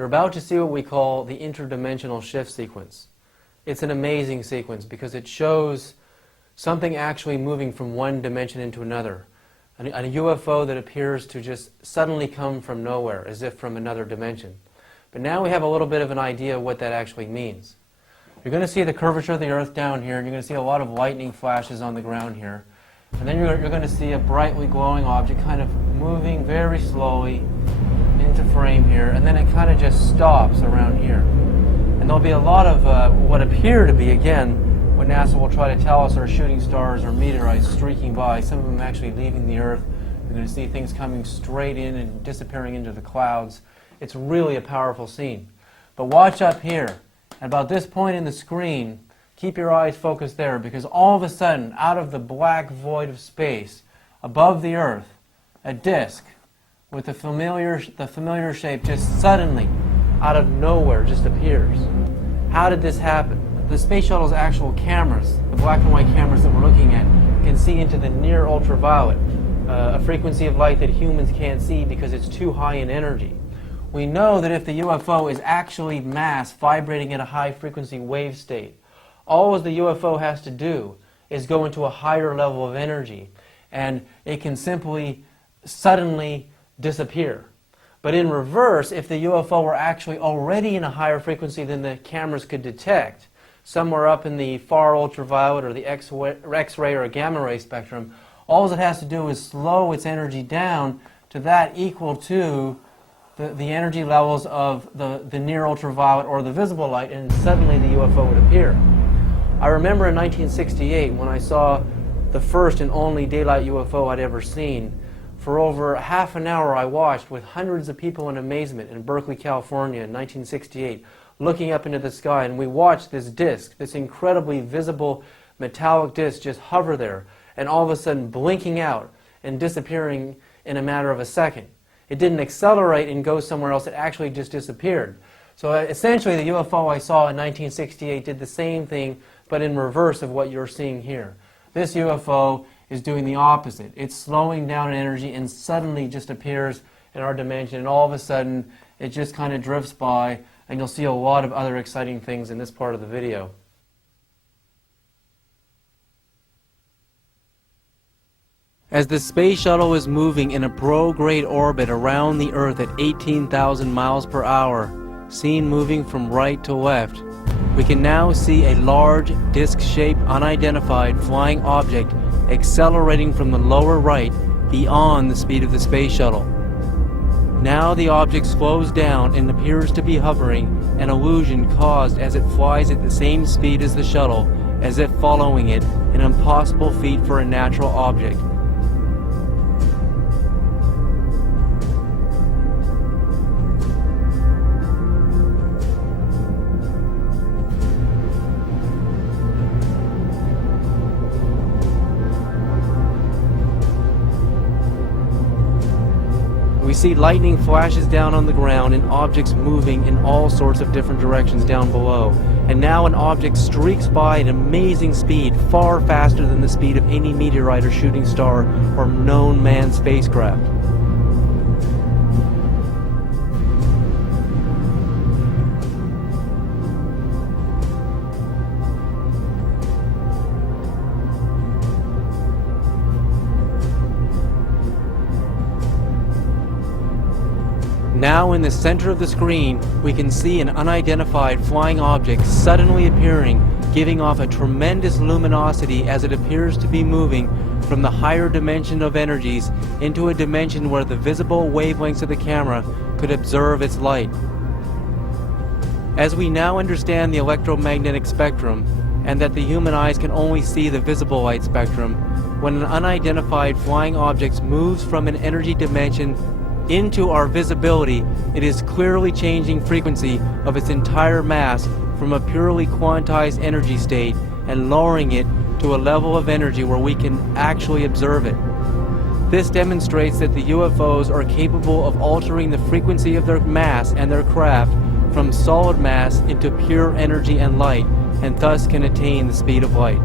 You're about to see what we call the interdimensional shift sequence. It's an amazing sequence because it shows something actually moving from one dimension into another. A UFO that appears to just suddenly come from nowhere, as if from another dimension. But now we have a little bit of an idea of what that actually means. You're going to see the curvature of the Earth down here, and you're going to see a lot of lightning flashes on the ground here. And then you're going to see a brightly glowing object kind of moving very slowly into frame here, and then it kind of just stops around here. And there'll be a lot of what appear to be, again, what NASA will try to tell us are shooting stars or meteorites streaking by, some of them actually leaving the Earth. You're going to see things coming straight in and disappearing into the clouds. It's really a powerful scene. But watch up here. At about this point in the screen, keep your eyes focused there, because all of a sudden, out of the black void of space, above the Earth, a disk with the familiar shape just suddenly, out of nowhere, just appears. How did this happen? The space shuttle's actual cameras, the black and white cameras that we're looking at, can see into the near ultraviolet, a frequency of light that humans can't see because it's too high in energy. We know that if the UFO is actually mass vibrating at a high frequency wave state, all the UFO has to do is go into a higher level of energy, and it can simply suddenly disappear. But in reverse, if the UFO were actually already in a higher frequency than the cameras could detect, somewhere up in the far ultraviolet or the X-ray or gamma ray spectrum, all it has to do is slow its energy down to that equal to the energy levels of the near ultraviolet or the visible light, and suddenly the UFO would appear. I remember in 1968 when I saw the first and only daylight UFO I'd ever seen. For over half an hour I watched with hundreds of people in amazement in Berkeley, California in 1968, looking up into the sky, and we watched this disk, this incredibly visible metallic disk, just hover there, and all of a sudden blinking out and disappearing in a matter of a second. It didn't accelerate and go somewhere else, it actually just disappeared. So essentially the UFO I saw in 1968 did the same thing, but in reverse of what you're seeing here. This UFO is doing the opposite. It's slowing down in energy and suddenly just appears in our dimension, and all of a sudden it just kind of drifts by, and you'll see a lot of other exciting things in this part of the video. As the space shuttle is moving in a prograde orbit around the Earth at 18,000 miles per hour, seen moving from right to left, we can now see a large, disc-shaped, unidentified flying object accelerating from the lower right beyond the speed of the space shuttle. Now the object slows down and appears to be hovering, an illusion caused as it flies at the same speed as the shuttle, as if following it, an impossible feat for a natural object. We see lightning flashes down on the ground and objects moving in all sorts of different directions down below. And now an object streaks by at amazing speed, far faster than the speed of any meteorite or shooting star or known manned spacecraft. Now in the center of the screen, we can see an unidentified flying object suddenly appearing, giving off a tremendous luminosity as it appears to be moving from the higher dimension of energies into a dimension where the visible wavelengths of the camera could observe its light. As we now understand the electromagnetic spectrum, and that the human eyes can only see the visible light spectrum, when an unidentified flying object moves from an energy dimension into our visibility, it is clearly changing frequency of its entire mass from a purely quantized energy state and lowering it to a level of energy where we can actually observe it. This demonstrates that the UFOs are capable of altering the frequency of their mass and their craft from solid mass into pure energy and light, and thus can attain the speed of light.